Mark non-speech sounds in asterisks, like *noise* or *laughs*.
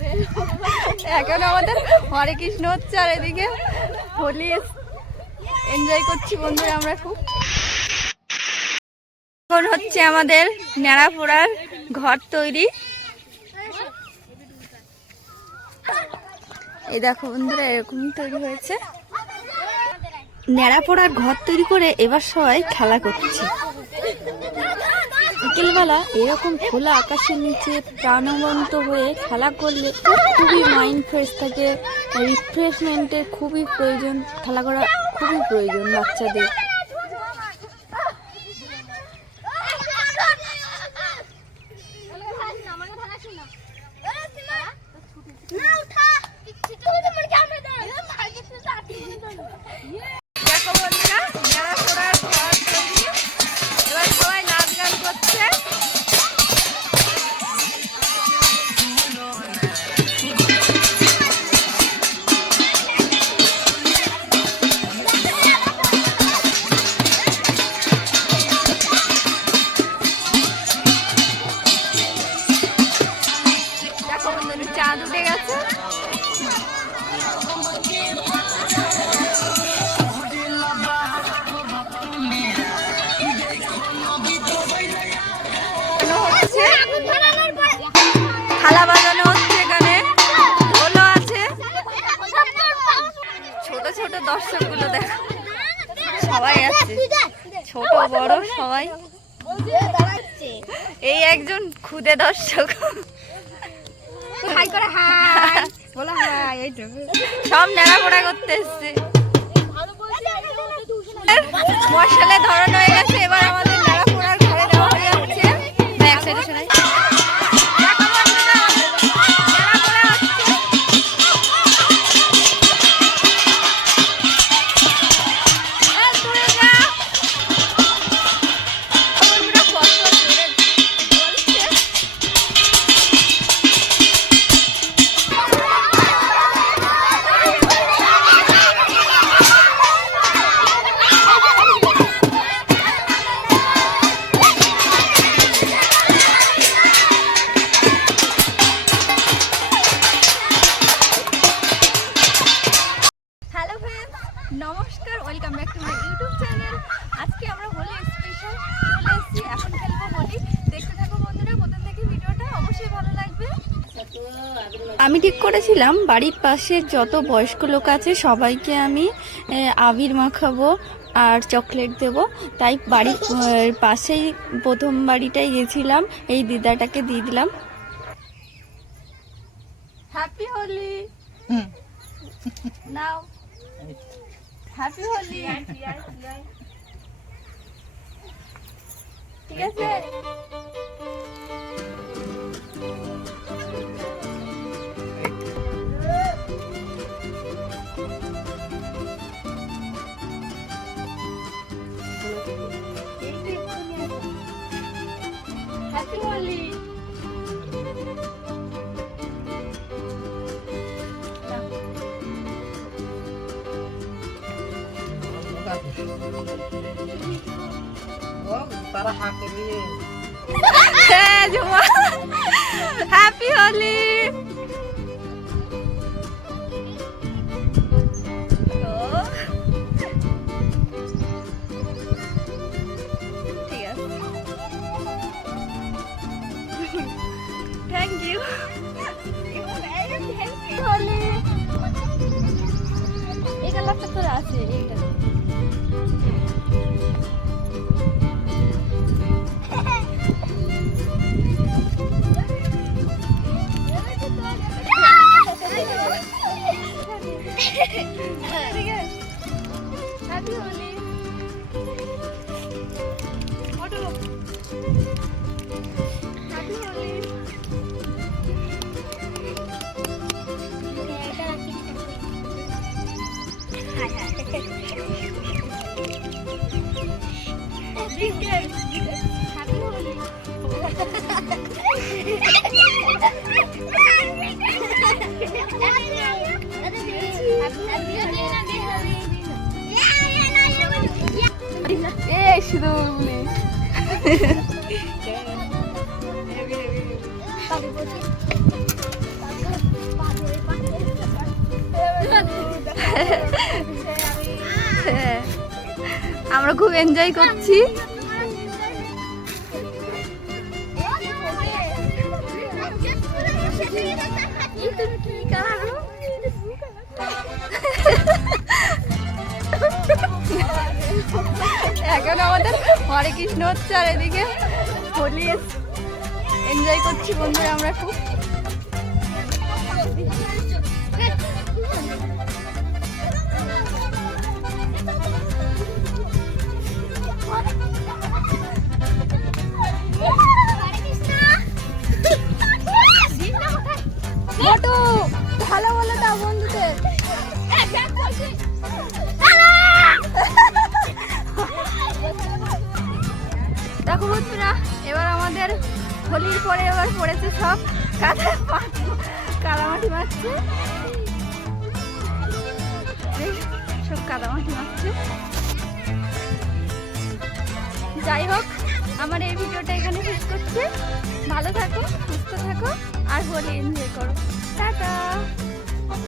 *laughs* এখন আমাদের হরে কৃষ্ণ হচ্ছে আর এদিকে হোলি এনজয় করছি বন্ধুরা আমরা খুব। এখন হচ্ছে আমাদের ন্যাড়া পোড়ার ঘর তৈরি। এই দেখো বন্ধুরা, এরকমই তৈরি হয়েছে। ন্যাড়া পোড়ার ঘর তৈরি করে এবার সবাই খেলা করছে। বিকেলবেলা এরকম খোলা আকাশের নিচে প্রাণবন্ত হয়ে খেলা করলে খুবই মাইন্ড ফ্রেশ থাকে। রিফ্রেশমেন্টের খুবই প্রয়োজন, খেলা করা খুবই প্রয়োজন বাচ্চাদের। থালা বাজানো হচ্ছে এখানে। ঢোলও আছে। ছোট ছোট দর্শকগুলো দেখো। সবাই আছে। ছোট বড় সবাই। এই একজন খুদে দর্শক। হাই করে হাই। বলো হাই এইটুকু সব নেড়াপোড়া করতে এসছে। মশালে ধরানো হয়ে গেছে এবার আমাদের নমস্কার welcome back to my YouTube channel আজকে আমরা হোলি স্পেশাল চলে এসেছি এখন খেলব হোলি। দেখতে থাকো বন্ধুরা প্রথম থেকে ভিডিওটা অবশ্যই ভালো লাগবে। আমি ঠিক করেছিলাম বাড়ির পাশে যত বয়স্ক লোক আছে সবাইকে আমি আবির মাখাবো আর চকলেট দেব। তাই বাড়ির পাশেই প্রথম বাড়িটাই গেছিলাম এই দিদাটাকে দিয়ে দিলাম। হ্যাপি হোলি নাও হ্যাপি হোলি ঠিক আছে হ্যাপি হোলি তারা হাঁ করবি হ্যাপি হোলি ঠিক আছে থ্যাংক ইউ হোলি এই কালারটা তোর আছে এইটা আমরা খুব এনজয় করছি। হরে কৃষ্ণ হচ্ছে আর এদিকে হোলি এনজয় করছি বন্ধুরা আমরা খুব। দেখো বন্ধুরা, এবার আমাদের হোলির পরে এবার পড়েছে সব কাদা কাদামাটি মারছে সব কাদামাটি মারছে যাই হোক, আমার এই ভিডিওটা এখানে শেষ করছি। ভালো থাকো, সুস্থ থাকো, আর হোলি এনজয় করো। টাটা!